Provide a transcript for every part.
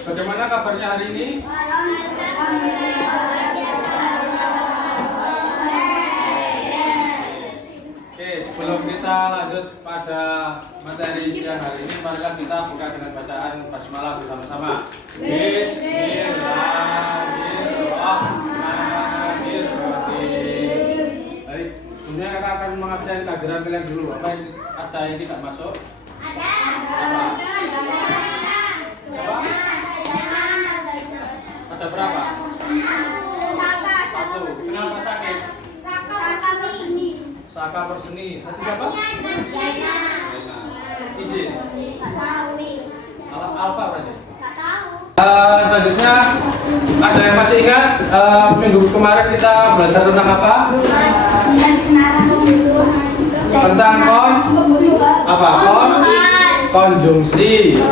Bagaimana kabarnya hari ini? Oke, sebelum kita lanjut pada materi siang hari ini, marilah kita buka dengan bacaan basmalah bersama-sama. Bismillahirrahmanirrahim. Baik, kemudian kakak akan mengajarkan kelahiran kalian dulu. Apa yang ada yang tidak masuk? Apa? Ada berapa? Satu. Kenapa sakit? Saka Perseni. Satu siapa? Izin. Alfa berarti. Selanjutnya ada yang masih ingat minggu kemarin kita belajar tentang apa? Tentang konjungsi.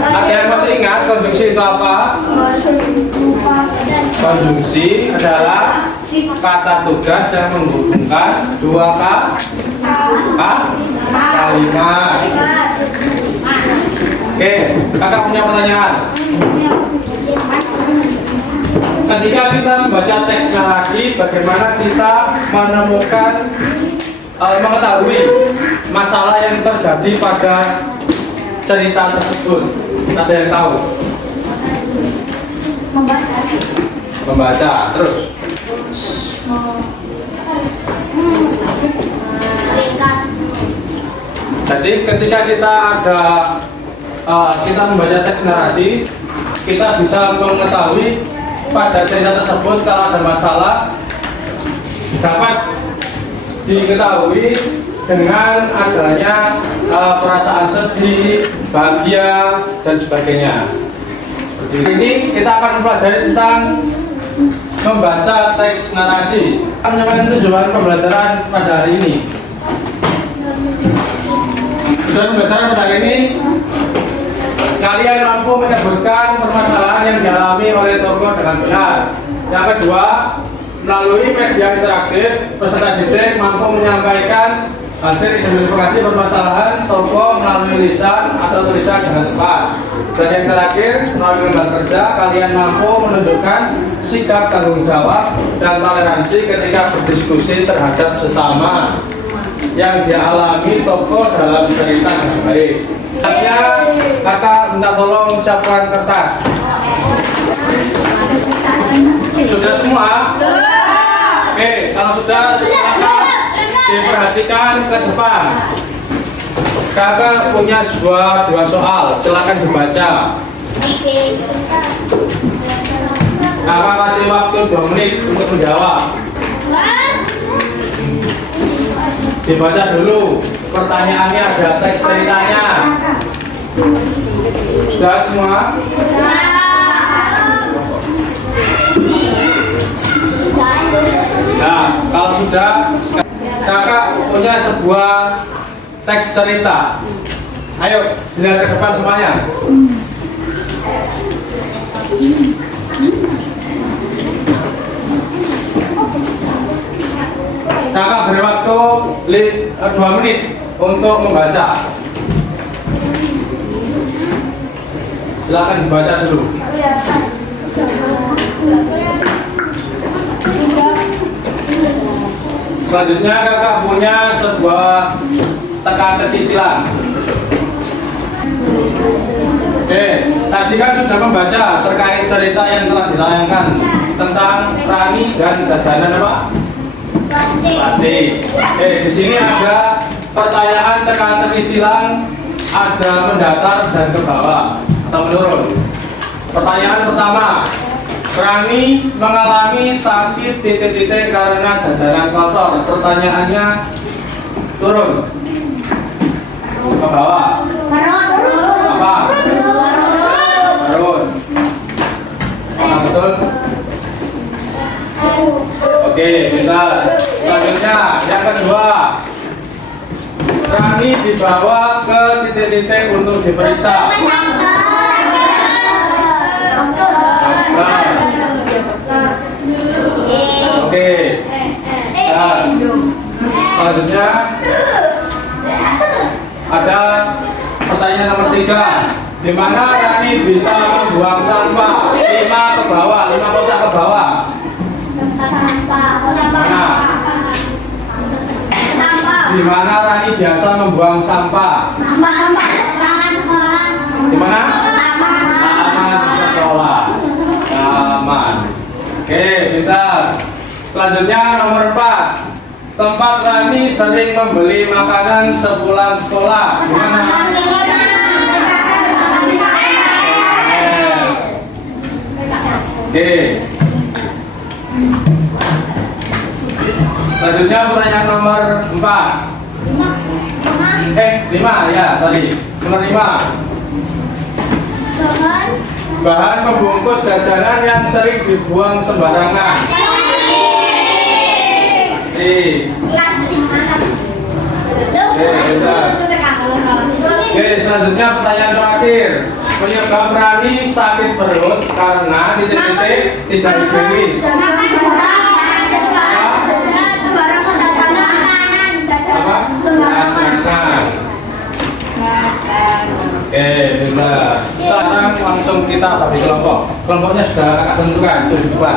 Ada yang masih ingat konjungsi itu apa? Konjungsi adalah kata tugas yang menghubungkan dua kalimat. Oke, kakak punya pertanyaan. Ketika kita membaca teks narasi, bagaimana kita menemukan mengetahui masalah yang terjadi pada cerita tersebut? Ada yang tahu? Membaca terus. Jadi ketika kita kita membaca teks narasi, kita bisa mengetahui pada cerita tersebut kalau ada masalah dapat diketahui dengan adanya perasaan sedih, bahagia, dan sebagainya. Ini kita akan mempelajari tentang membaca teks narasi. Menyampaikan tujuan pembelajaran pada hari ini. Tujuan pembelajaran pada hari ini, kalian mampu menyebutkan permasalahan yang dialami oleh tokoh dengan benar. Yang kedua, melalui media interaktif, peserta didik mampu menyampaikan hasil identifikasi permasalahan tokoh melalui lisan atau tulisan dengan tepat. Dan yang terakhir, melalui lembar kerja, kalian mampu menunjukkan sikap tanggung jawab dan toleransi ketika berdiskusi terhadap sesama yang dialami tokoh dalam cerita dengan baik. Selanjutnya, kakak minta tolong siapkan kertas. Sudah semua? Oke, kalau sudah, silakan diperhatikan ke depan. Kakak punya dua soal, silakan dibaca. Kakak kasih waktu 2 menit untuk menjawab. Dibaca dulu pertanyaannya, ada teks ceritanya. Sudah semua? Nah, kalau sudah, kakak punya sebuah teks cerita. Ayo, dilihat ke depan semuanya. Kakak beri waktu 2 menit untuk membaca. Silakan dibaca dulu. Selanjutnya kakak punya sebuah teka-teki silang. Oke, tadi kan sudah membaca terkait cerita yang telah disayangkan tentang Rani dan jajanan apa? Plastik. Di sini ada pertanyaan teka-teki silang, ada mendatar dan ke bawah atau menurun. Pertanyaan pertama, Rani mengalami sakit titik-titik karena jajanan kotor. Pertanyaannya turun ke bawah. Apa? Turun. Betul. Oke, kita selanjutnya yang kedua. Rani dibawa ke titik-titik untuk diperiksa. Oke. Selanjutnya ada pertanyaan nomor 3. Di mana Rani bisa membuang sampah? 5 ke bawah, 5 kotak ke bawah. Mana? Di mana Rani biasa membuang sampah? Di mana? Taman sekolah. Taman. Oke, pintar. Selanjutnya nomor 4. Tempat Rani sering membeli makanan sepulang sekolah. Di mana? Oke. Selanjutnya pertanyaan nomor 4. 5 ya tadi. Nomor 5. Bahan pembungkus jajanan yang sering dibuang sembarangan. Oke, selanjutnya pertanyaan terakhir. Penyebab Rani sakit perut karena titik-titik tidak ditulis. Apa? Jajanan. Oke, benar. Sekarang langsung kita bagi kelompok. Kelompoknya sudah kakak tentukan, tunjukkan.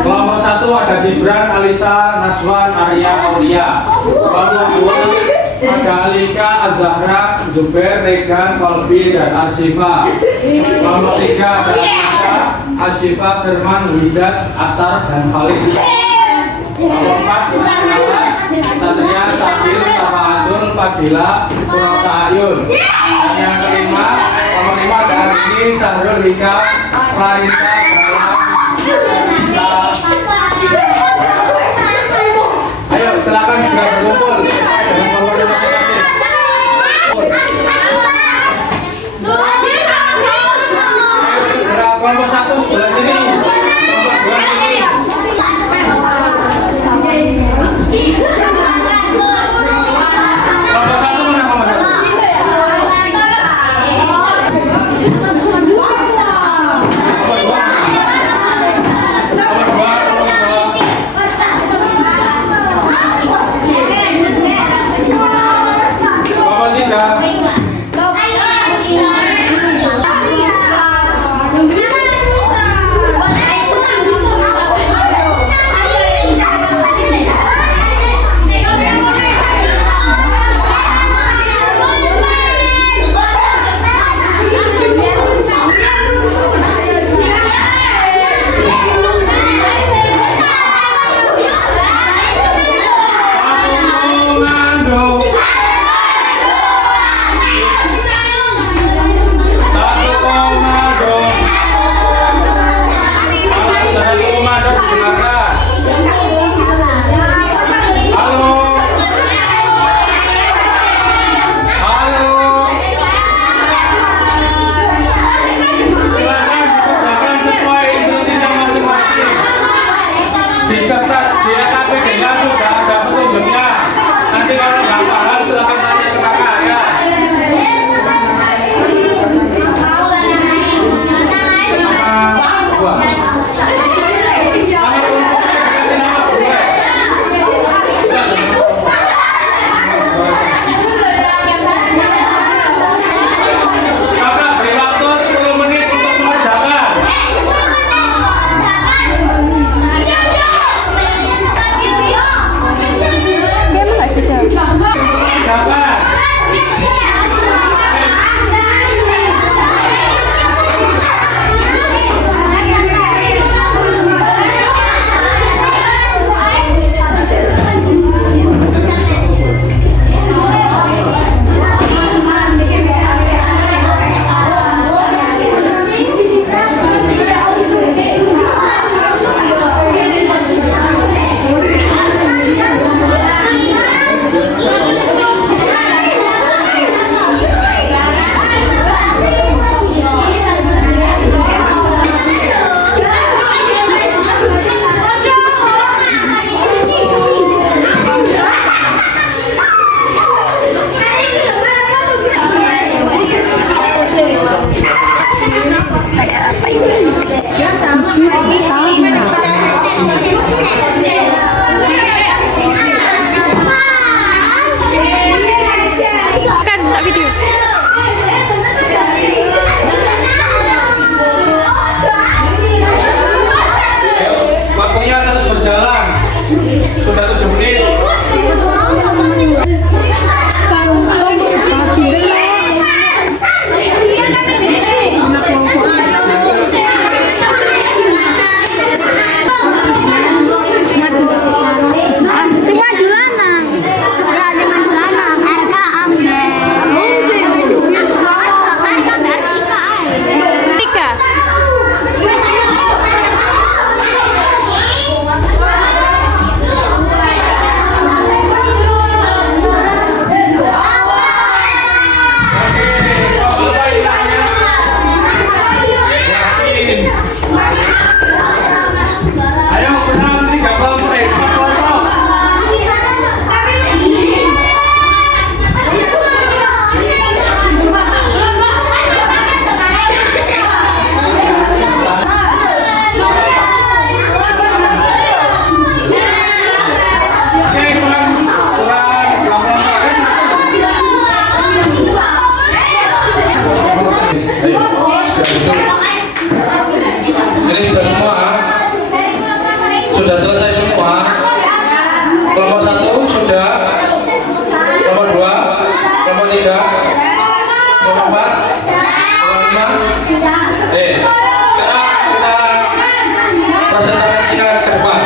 Kelompok 1 ada Gibran, Alisa, Naswan, Arya, Aulia. Kelompok 2 ada Alika, Azahra, Zubair, Regan, Kolbi, dan Arsifa. Kelompok 3 ada Anissa, Asyifa, Firman, Widat, Atar, dan Khalid. Kelompok 4 Satria, Sabir, Safahatul, Fadila, Purata Ayun. Dan yang kelima, kelompok 5 ada Ardi, Sahrul, Lika, Clarita, ayo silakan segera berkumpul dengan kelompok masing-masing. Kelompok 1 sebelah sini, kelompok 2 sini. Kelompok 1 mana kelompok 1? Di kertas di AKPD-nya sudah ada petunjuknya. Nanti kalau nggak paham silakan tanya ke kakak ya. Kakak beri waktu 10 menit untuk mengerjakan. Kan, tak video. Keempat, kelima. Sekarang kita presentasikan ke depan.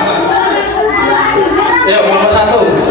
Yuk, nomor 1.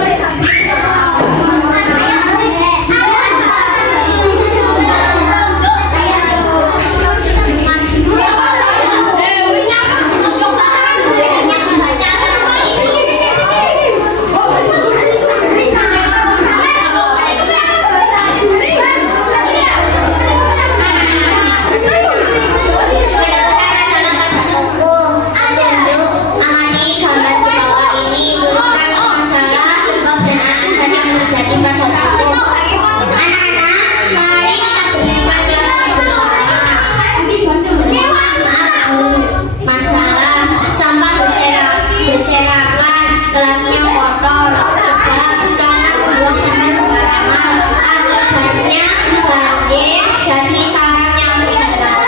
Berserakan, kelasnya kotor sebab karena membuang sampah sembarangan. Akibatnya banjir, jadi sarangnya mineral.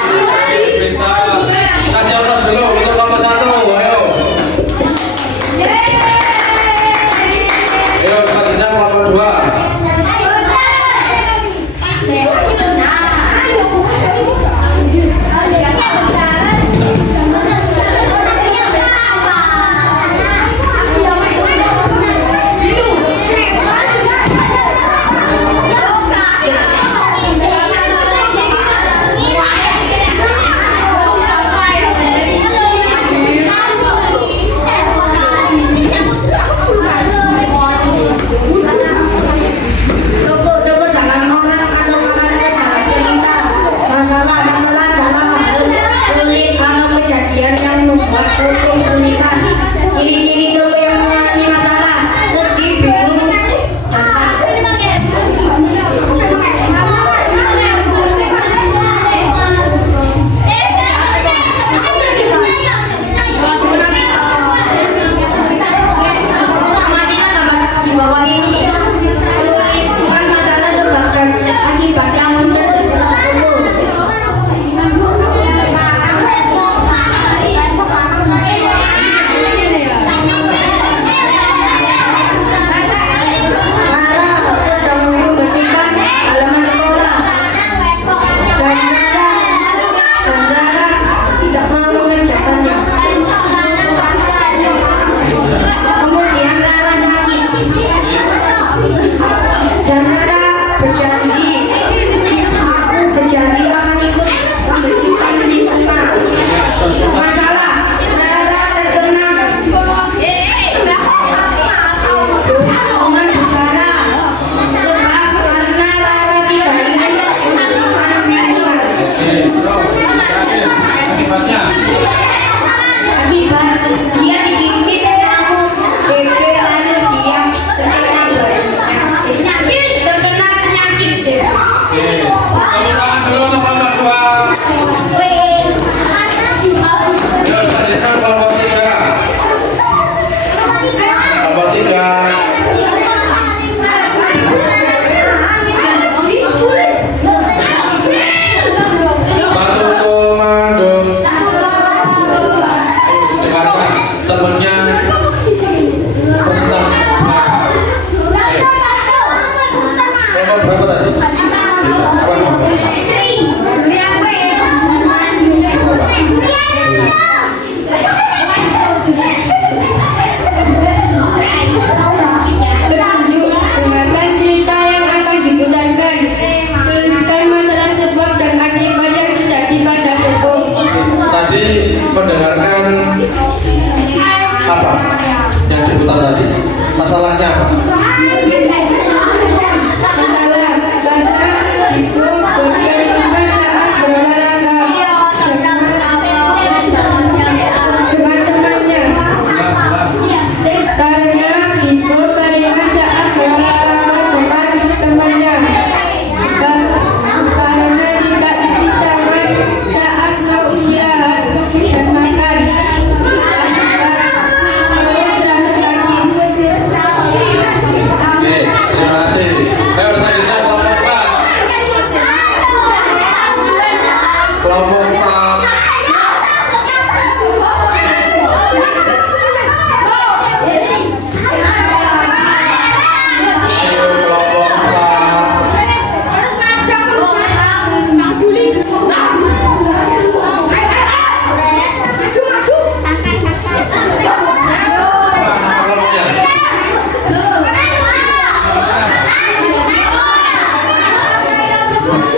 Kita kasih aplaus dulu untuk nomor 1. Ayo. Ayo, selanjutnya nomor 2. Berapa tadi?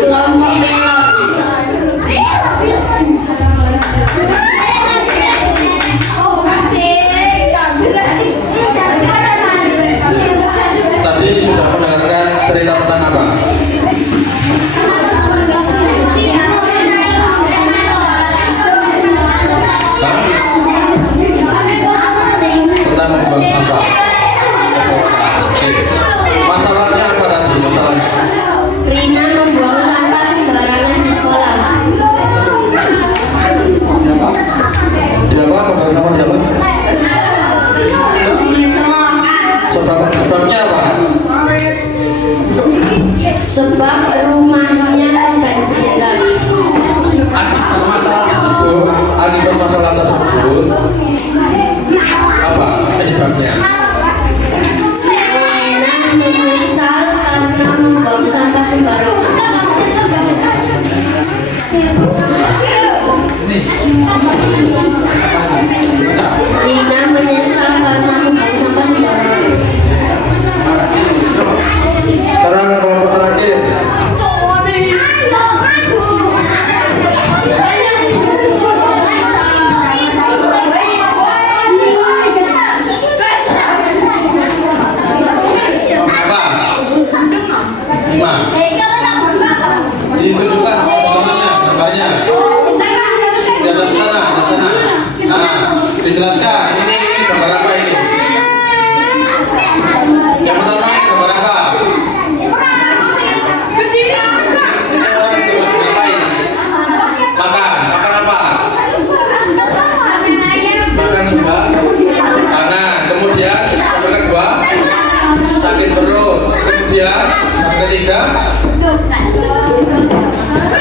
kelompok belok. Tadi sudah mendengarkan cerita tentang apa? Hah? Tentang membuang sampah. Oke. Masalahnya apa tadi? Masalahnya? Rina membuang sampah sembarangan di sekolah. Dia apa? Membuang sampah di apa? Di sekolah. Sebabnya apa? Sebab rumahnya kebanjiran. Akibat masalah tersebut apa penyebabnya? Rina menyesal karena membuang sampah sembarangan. Rina menyesal karena membuang sampah sembarangan. Sekarang kelompok terakhir. Ditunjukkan gambarnya, gambarnya. Di dalam sana, di sana. Nah, dijelaskan. Ini gambar apa ini? Yang pertama ini gambar apa? Ini orang itu ngapain? Makan, makan apa? Makan sebuah makanan. Kemudian yang kedua sakit perut. Kemudian yang ketiga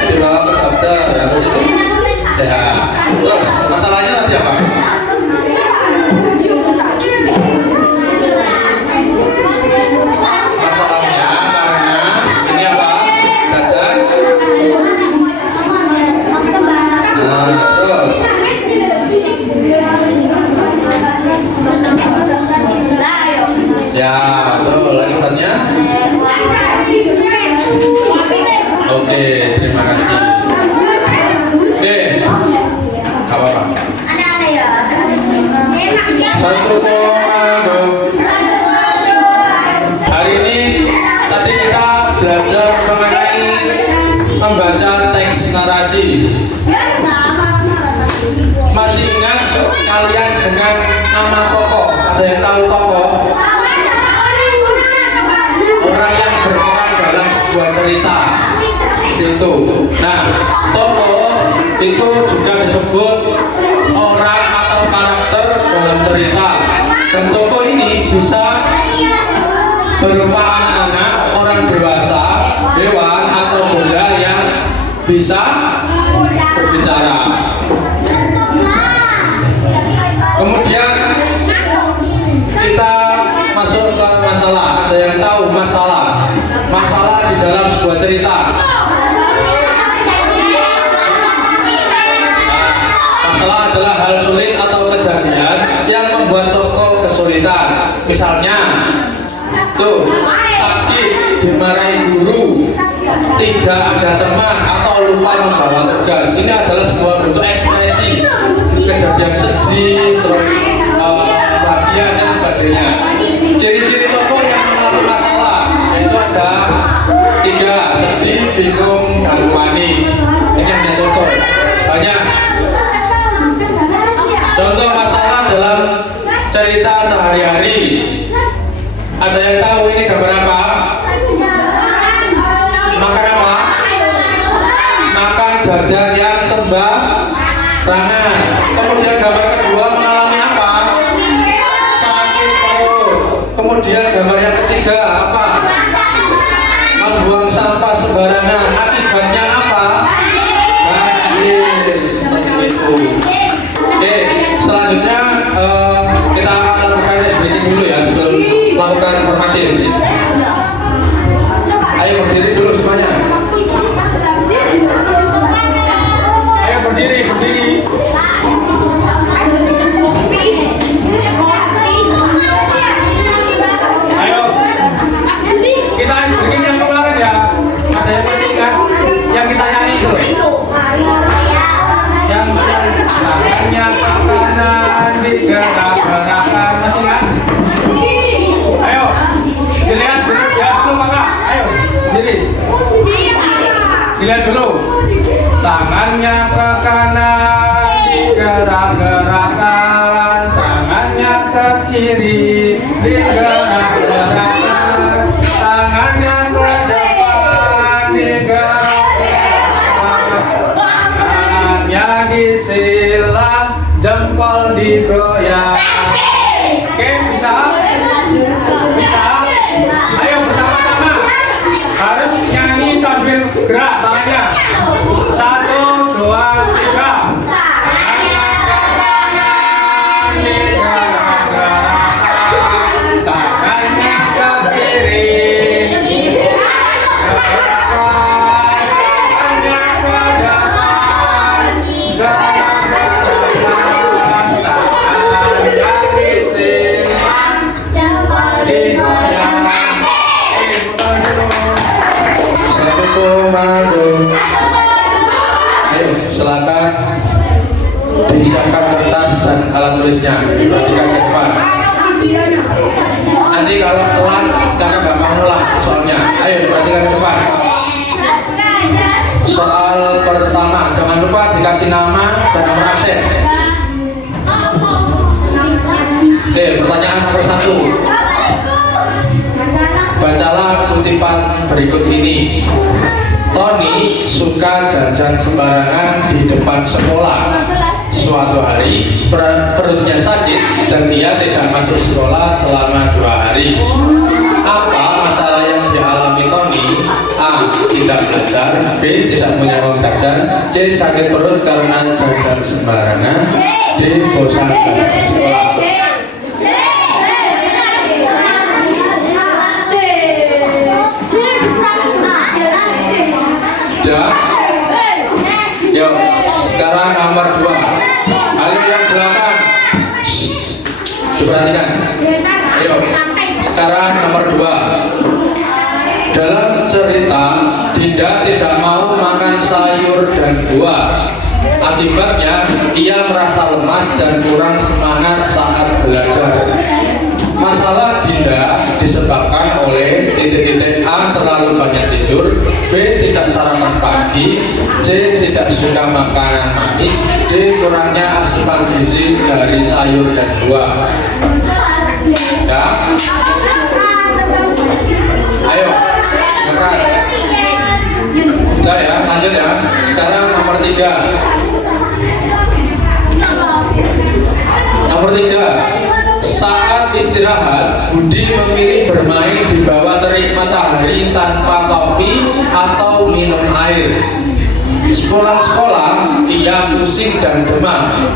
dibawa ke dokter, habis itu sehat. Terus masalahnya tadi apa? Masalahnya karena ini apa? Jajan. Nah, terus ya, betul. Lanjutannya. Oke, terima kasih. Oke, apa-apa. Satu komando. Hari ini tadi kita belajar mengenai membaca teks narasi. Masih ingat kalian dengan nama tokoh? Ada yang tahu tokoh? Orang yang berperan dalam sebuah cerita. Itu. Nah, tokoh itu juga disebut orang atau karakter dalam cerita. Dan tokoh ini bisa berupa anak-anak, orang dewasa, hewan atau benda yang bisa berbicara. Kemudian kita masuk ke masalah. Ada yang tahu masalah? Masalah di dalam sebuah cerita. Masalah adalah hal sulit atau kejadian yang membuat tokoh kesulitan. Misalnya, tuh sakit, dimarahi guru, tidak ada teman atau lupa membawa tugas. Ini adalah sebuah bentuk ekspresi kejadian sedih, terus bahagia dan sebagainya. Ciri-ciri tokoh yang mengalami masalah yaitu ada 3: sedih, bingung, dan panik. Ini hanya contoh. Banyak contoh masalah dalam cerita sehari-hari. Ada yang tahu ini gambar apa? Makan apa? Makan jajan yang sembarangan. Kemudian gambar kedua mengalami apa? Sakit perut. Kemudian gambar yang ketiga apa? Membuang sampah sembarangan. Akibatnya apa? Banjir. Seperti itu. Oke, selanjutnya kita lakukan meeting dulu ya sebelum melakukan formatif. Ayo berdiri dulu semuanya. Ayo berdiri, berdiri. dilihat dulu. Tangannya ke kanan, digerak-gerakkan. Tangannya ke kiri, digerak-gerakkan. Tangannya ke depan, digerak-gerakkan. Tangannya disilang, jempol digoyang. Oke, bisa? Bisa? Ayo bersama-sama. Harus nyanyi sambil gerak tangannya. 1, 2, 3. Tangannya ke kiri. Tangannya ke depan. Tangannya disilang, jempol digoyang. Ayo silakan disiapkan kertas dan alat tulisnya, diperhatikan ke depan. Nanti kalau telat jangan gampang ngulang soalnya. Ayo diperhatikan ke depan. Soal pertama, jangan lupa dikasih nama dan nomor absen. Oke, pertanyaan nomor 1. Bacalah kutipan berikut ini. Tony suka jajan sembarangan di depan sekolah. Suatu hari perutnya sakit dan dia tidak masuk sekolah selama 2 hari. Apa masalah yang dialami Tony? A. Tidak belajar. B. Tidak punya uang jajan. C. Sakit perut karena jajan sembarangan. D. Bosan belajar sekolah. Ya. Yuk, sekarang nomor 2. Ayo yang belakang. Perhatikan. Ayo. Sekarang nomor 2. Dalam cerita, Dinda tidak mau makan sayur dan buah. Akibatnya, ia merasa lemas dan kurang semangat saat belajar. Masalah Dinda disebabkan oleh A. Terlalu banyak tidur. B. Tidak sarapan pagi. C. Tidak suka makanan manis. D. Kurangnya asupan gizi dari sayur dan buah. Ya. Ayo, makan. Udah ya, lanjut ya. Sekarang nomor 3. Nomor 3. Saat istirahat, Budi memilih bermain di bawah terik matahari tanpa topi atau minum air. Sepulang sekolah, ia pusing dan demam.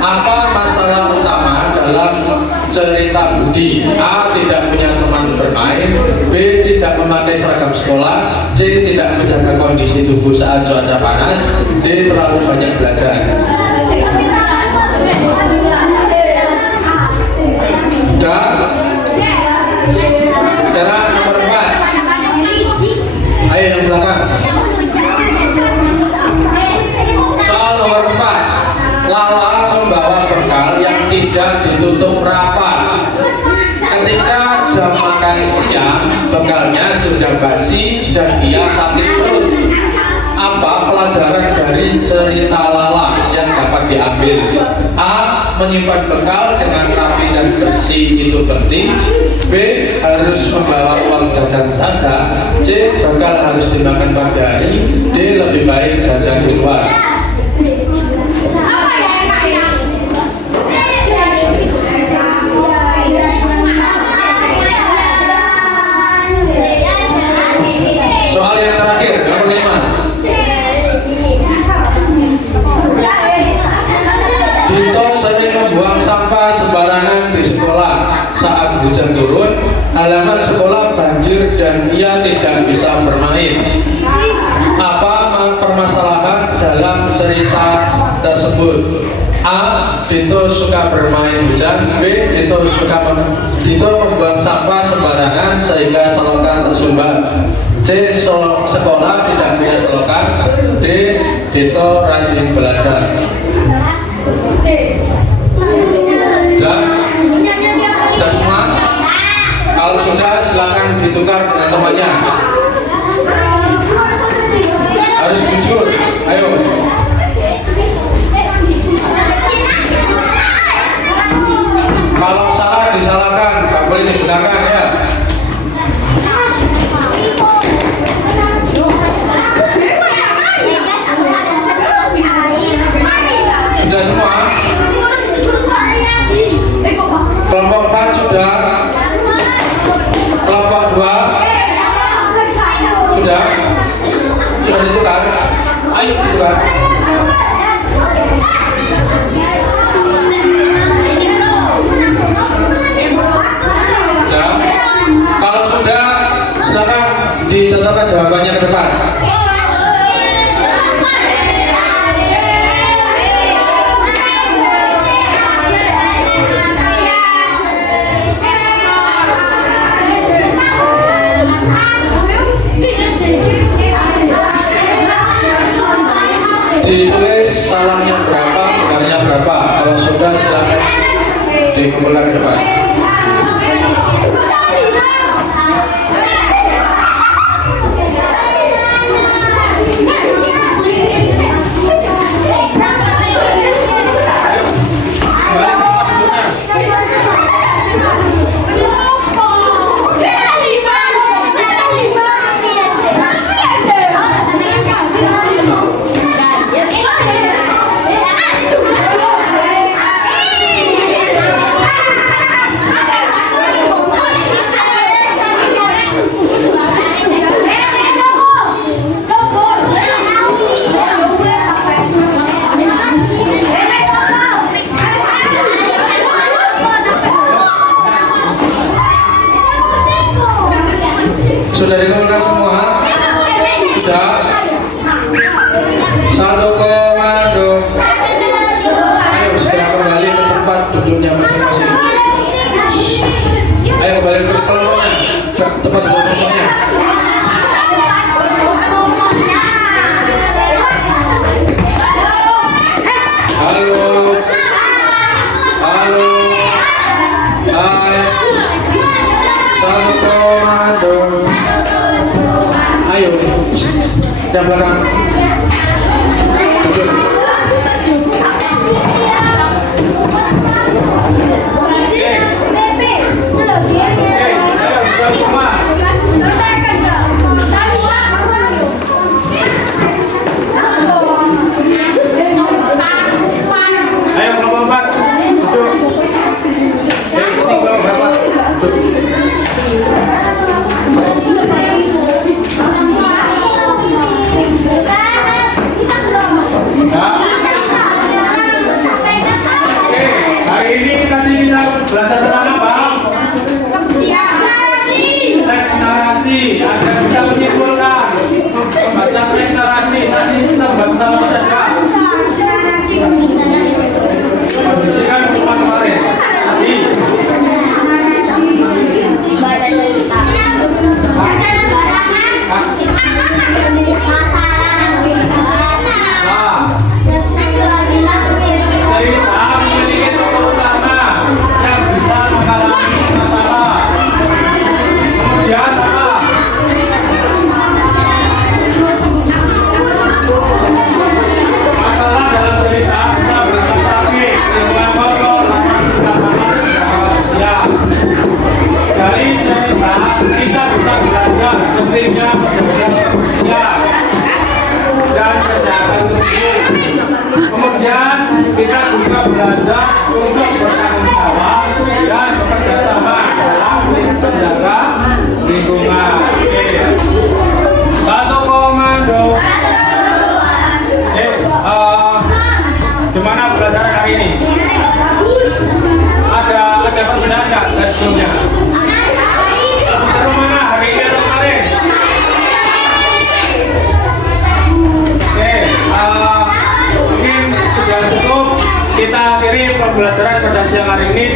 Apa masalah utama dalam cerita Budi? A. Tidak punya teman bermain. B. Tidak memakai seragam sekolah. C. Tidak menjaga kondisi tubuh saat cuaca panas. D. Terlalu banyak belajar. Sudah? Sekarang nomor 4. Ayo yang belakang. Soal nomor 4. Lala membawa bekal yang tidak ditutup rapat. Ketika jam makan siang, bekalnya sudah basi dan ia sakit perut. Apa pelajaran dari cerita Lala yang dapat diambil? A. Menyimpan bekal dengan rapi dan bersih itu penting. B. Harus membawa uang jajan saja. C. Bekal harus dimakan pagi hari. D. Lebih baik jajan di luar. Soal yang terakhir, nomor 5. Dito sering membuang sampah sembarangan di sekolah. Saat hujan turun, halaman sekolah banjir dan ia tidak bisa bermain. Apa permasalahan dalam cerita tersebut? A. Dito suka bermain hujan. B. Dito membuang sampah sembarangan sehingga selokan tersumbat. C. Sekolah tidak punya selokan. D. Dito rajin belajar. Sudah semua? Kalau sudah silakan ditukar dengan temannya. Harus keluar. Ayo keluar. Ya. Kalau sudah, silakan dicontohkan jawabannya ke depan. Ditulis salahnya berapa, benarnya berapa. Kalau sudah, silakan dikumpulkan ke depan. Sudah dikumpulkan semua? Sudah? Satu komando. Ayo segera kembali ke tempat duduknya masing-masing. Ayo kembali ke kelompoknya, ke tempat duduk kelompoknya. Halo. Halo. Hai. Satu komando. Ayo, yang belakang. Duduk. Ayo kelompok 4. Duduk. Yang penting kelompok berapa? Duduk. Hari ini tadi kita belajar tentang apa? Teks narasi. Agar bisa menyimpulkan membaca teks narasi. Tadi kita bahas tentang apa saja? Membersihkan rumah kemarin. Tadi. Kemudian kita juga belajar untuk bertanggung jawab dan bekerja sama dalam menjaga lingkungan. Oke. Satu komando. Gimana belajar hari ini? Ada perbedaan nggak dari sebelumnya? Seru mana hari ini atau kemarin? Oke. Mungkin sudah cukup. Kita akhiri pembelajaran pada siang hari ini